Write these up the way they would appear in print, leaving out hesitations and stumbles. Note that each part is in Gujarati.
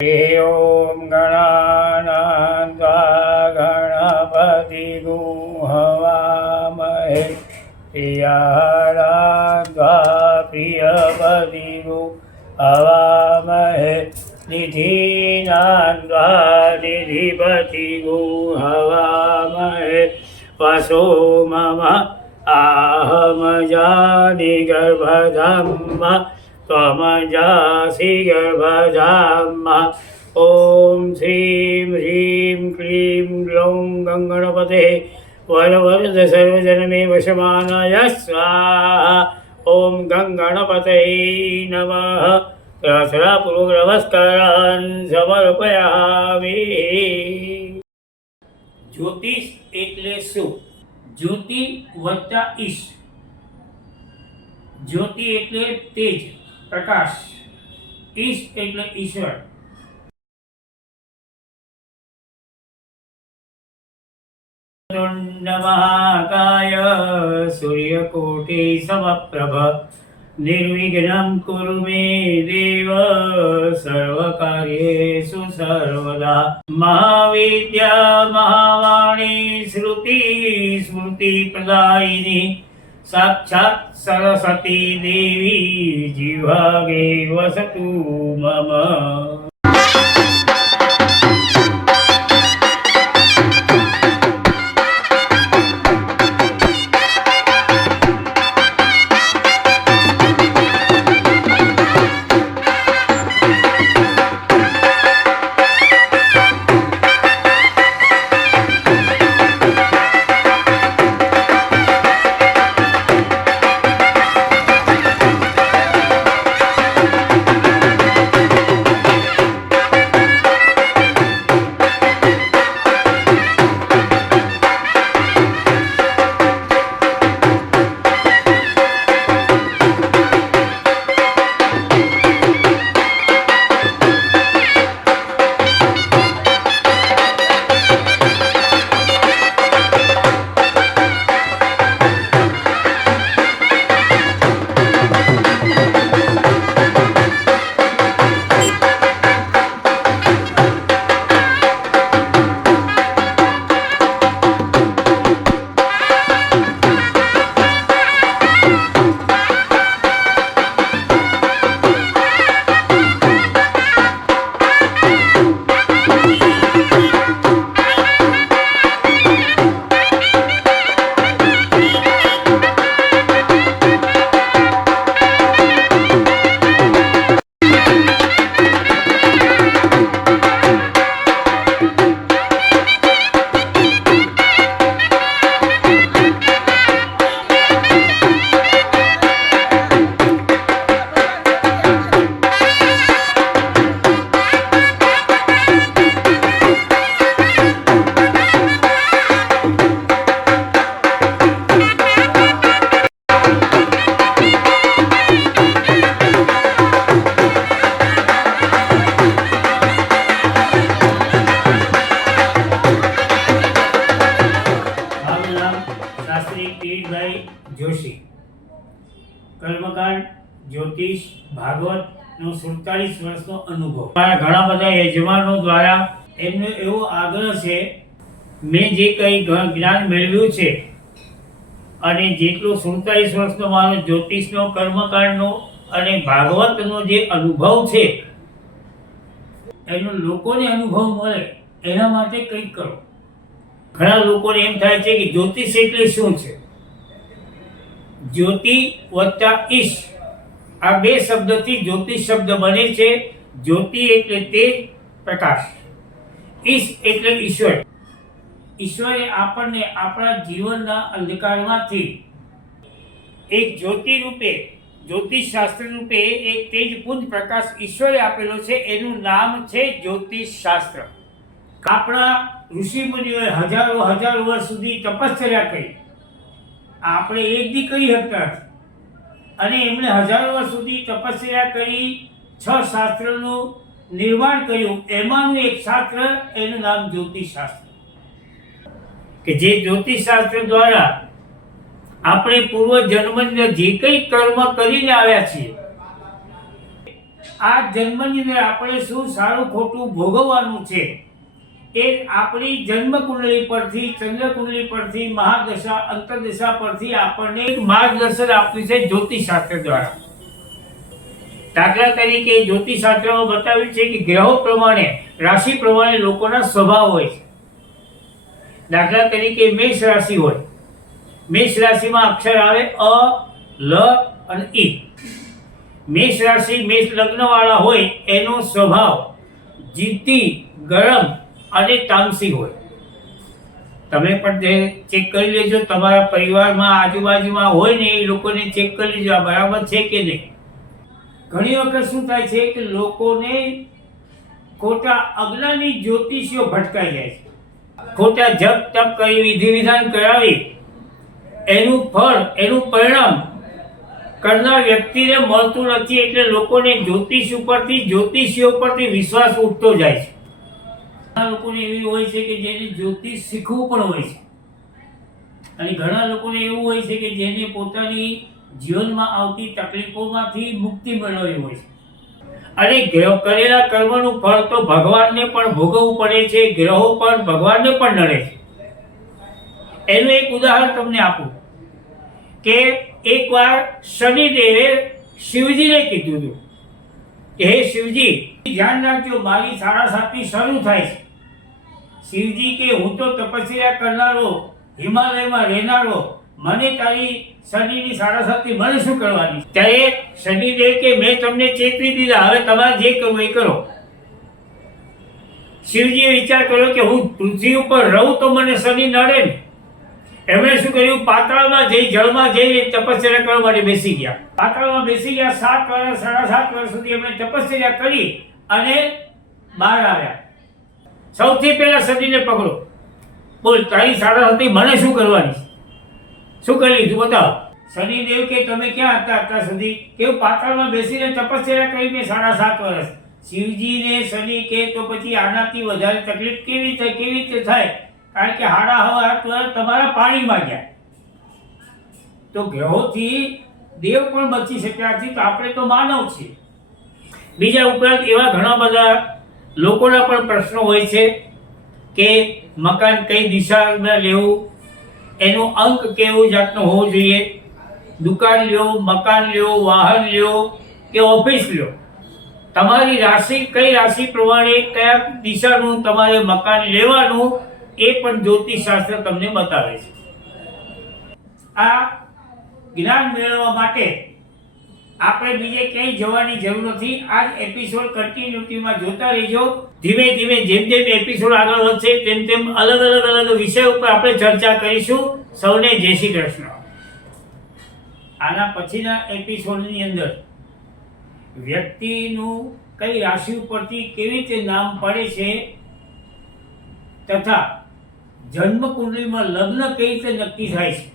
ॐ गणानान्त्वा गणपतिगुं हवामहे प्रियाणान्त्वा प्रियपतिगुं हवामहे निधीनान्त्वा निधिपतिगुं हवामहे वसो मम आहमजानि गर्भधम्म त्वमजासि गर्भधाम्मा। ॐ श्रीं ह्रीं क्लीं ग्लौं गङ्गणपते वरवरद सर्वजनमे वशमानाय स्वाहा। ॐ गङ्गणपतये नमः। सहस्रपूर्वक नमस्कारान् समर्पयामि। જ્યોતિષ એટલે શું? જ્યોતિ વત્તા ઈશ. જ્યોતિ એટલે તેજ, પ્રકાશ. ઈશ એટલે ઈશ્વર. મહાકાય સૂર્યકોટિ સમપ્રભ નિર્વિઘ્नं કુરુ મે દેવ સર્વકાર્યેષુ સર્વદા. મહાવિદ્યા મહાવાણી શ્રુતિ સ્મૃતિ પ્રદાયિની સાક્ષાત સરસ્વતી દેવી જીવાગે વસતુ મમ. જોશી. કર્મકાંડ જ્યોતિષ ભાગવત નો 47 વર્ષનો અનુભવ. મારા ઘણા બધા યજમાનો દ્વારા એમનો એવો આગ્રહ છે, મેં જે કંઈ જ્ઞાન મેળવ્યું છે અને જેટલો 47 વર્ષનો મારો જ્યોતિષનો, કર્મકાંડનો અને ભાગવતનો જે અનુભવ છે એનો લોકોને અનુભવ મળે એના માટે કંઈક કરો. ઘણા લોકોને એમ થાય છે કે જ્યોતિષ એટલે શું છે? જ્યોતિ વત્તા ઈશ, આ બે શબ્દથી જ્યોતિષ શબ્દ બને છે. જ્યોતિ એટલે તેજ, પ્રકાશ. ઈશ એટલે ઈશ્વર. ઈશ્વરે આપણને આપણા જીવનના અંધકારમાંથી એક જ્યોતિ રૂપે, જ્યોતિષ શાસ્ત્ર રૂપે એક તેજપુંજ પ્રકાશ ઈશ્વરે આપેલો છે. એનું નામ છે જ્યોતિષ શાસ્ત્ર. આપણા ઋષિ મુનિઓએ હજારો વર્ષ સુધી તપશ્ચર્યા કરી. આપણે એક દી કરી શકતા નથી અને એમણે હજારો વર્ષ સુધી તપસ્યા કરી 6 શાસ્ત્રનું નિર્માણ કર્યું. એમાંનું એક શાસ્ત્ર, એનું નામ જ્યોતિષ શાસ્ત્ર. કે જે જ્યોતિષ શાસ્ત્ર દ્વારા આપણે પૂર્વ જન્મના જે કંઈ કર્મ કરીને આવ્યા છીએ આ જન્મની અંદર આપણે શું સારું ખોટું ભોગવવાનું છે એ આપણી જન્મ કુંડળી પરથી, ચંદ્ર કુંડળી પરથી, મહાદશા અંતરદશા પરથી આપણને એક માર્ગદર્શન આપ્યું છે જ્યોતિષશાસ્ત્ર દ્વારા. દાખલા તરીકે જ્યોતિષશાસ્ત્રમાં બતાવ્યું છે કે ગ્રહો પ્રમાણે, રાશિ પ્રમાણે લોકોના સ્વભાવ હોય છે. દાખલા તરીકે મેષ રાશિ હોય, મેષ રાશિમાં અક્ષર આવે અ, લ અને ઈ. મેષ રાશિ, મેષ લગ્ન વાળા હોય એનો સ્વભાવ જીદ્દી, ગરમ અને તામસી હોય. તમે પણ ચેક કરી લેજો, તમારા પરિવારમાં આજુબાજુમાં હોય ને એ લોકોને ચેક કરી લેજો આ બરાબર છે કે નહીં. ઘણી વખત શું થાય છે કે લોકોને ખોટા અજ્ઞાની જ્યોતિષીઓ ભટકાઈ જાય છે. ખોટા જપ તપ કરી, વિધિ વિધાન કરાવી એનું ફળ, એનું પરિણામ કરનાર વ્યક્તિને મળતું નથી. એટલે લોકોને જ્યોતિષ ઉપરથી, જ્યોતિષીઓ પરથી વિશ્વાસ ઉઠતો જાય છે. ઘણા લોકોને એવી હોય છે કે જેને જ્યોતિષ શીખવું પણ હોય છે, અને ઘણા લોકોને એવું હોય છે કે જેને પોતાની જીવનમાં આવતી તકલીફોમાંથી મુક્તિ મેળવવી હોય છે. અને કરેલા કર્મનું ફળ તો ભગવાનને પણ ભોગવવું પડે છે, ગ્રહો પર ભગવાનને પણ નડે છે. એનું એક ઉદાહરણ તમને આપું કે એકવાર શનિદેવે શિવજીને કીધું હતું કે હે શિવજી, ધ્યાન રાખજો, મારી સાડાસાતી શરૂ થાય છે. શિવજી કે હું તો તપસ્યા કરનારો, હિમાલયમાં રહેનારો, મને તારી શનિની સાડાસાતી મને શું કરવાની? ત્યારે શનિદેવ કે મેં તમને ચેતવી દીધા, હવે તમારે જે કરવું એ કરો. શિવજીએ વિચાર કર્યો કે હું પૃથ્વી ઉપર રહું તો મને શનિ નડે ને. એમણે શું કર્યું, પાતાળમાં જઈ, જળમાં જઈ તપસ્યા કરવા માટે બેસી ગયા. પાતાળમાં બેસી ગયા. 7 વર્ષ, 7.5 વર્ષ સુધી એમણે તપસ્યા કરી અને બહાર આવ્યા. સૌથી પહેલા શનિને પકડો, બોલ તારી સાડાસાતી મને શું કરવાની? શું કરી લીધું બતાવો. શનિદેવ કે તમે ક્યાં હતા અત્યાર સુધી? કે હું પાતાળમાં બેસીને તપસ્યા કરી મેં 7.5 વર્ષ. શિવજીને શનિ કે તો પછી આનાથી વધારે તકલીફ કેવી રીતે થાય? કારણ કે હાડા તમારા પાણીમાં ગયા. તો ગ્રહોથી દેવ પણ બચી શક્યા નથી, તો આપણે તો માનવ છીએ. બીજા ઉપરાંત એવા ઘણા બધા લોકોના પણ પ્રશ્નો હોય છે કે મકાન કઈ દિશામાં લેવું, એનો અંક કેવું જાતનો હોવો જોઈએ, દુકાન લ્યો, મકાન લ્યો, વાહન લ્યો કે ઓફિસ લ્યો, તમારી રાશિ કઈ રાશિ પ્રમાણે કયા દિશાનું તમારે મકાન લેવાનું એ પણ જ્યોતિષશાસ્ત્ર તમને બતાવે છે. આ જ્ઞાન મેળવવા માટે આપણે બીજે ક્યાંય જવાની જરૂર નથી. આ જ એપિસોડ કન્ટિન્યુટીમાં જોતા રહેજો. ધીમે ધીમે જેમ જેમ એપિસોડ આગળ વધશે તેમ તેમ અલગ વિષય ઉપર આપણે ચર્ચા કરીશું. સૌને જય શ્રી કૃષ્ણ. આના પછીના એપિસોડની અંદર વ્યક્તિનું કઈ રાશિ ઉપરથી કેવી રીતે નામ પડે છે તથા જન્મ કુંડલીમાં લગ્ન કઈ રીતે નક્કી થાય છે.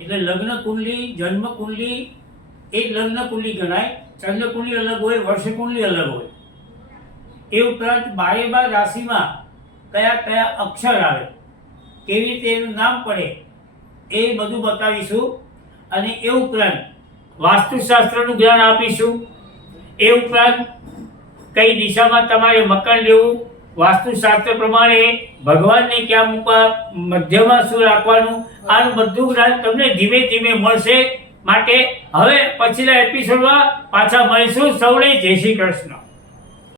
એટલે લગ્ન કુંડલી, જન્મ કુંડલી એક લગ્ન કુંડલી ગણાય. ચંદ્ર કુંડલી અલગ હોય, વર્ષ કુંડલી અલગ હોય. એ ઉપરાંત 12 રાશિમાં કયા કયા અક્ષર આવે, કેવી રીતે એનું નામ પડે એ બધું બતાવીશું. અને એ ઉપરાંત વાસ્તુશાસ્ત્રનું જ્ઞાન આપીશું. એ ઉપરાંત કઈ દિશામાં તમારે મકાન લેવું, વાસ્તુશાસ્ત્ર પ્રમાણે ભગવાનને ક્યાં મૂકવા, મધ્યમાં શું રાખવાનું, આનું બધું જ્ઞાન તમને ધીમે ધીમે મળશે. માટે હવે પછીના એપિસોડમાં પાછા મળીશું. સૌને જય શ્રી કૃષ્ણ.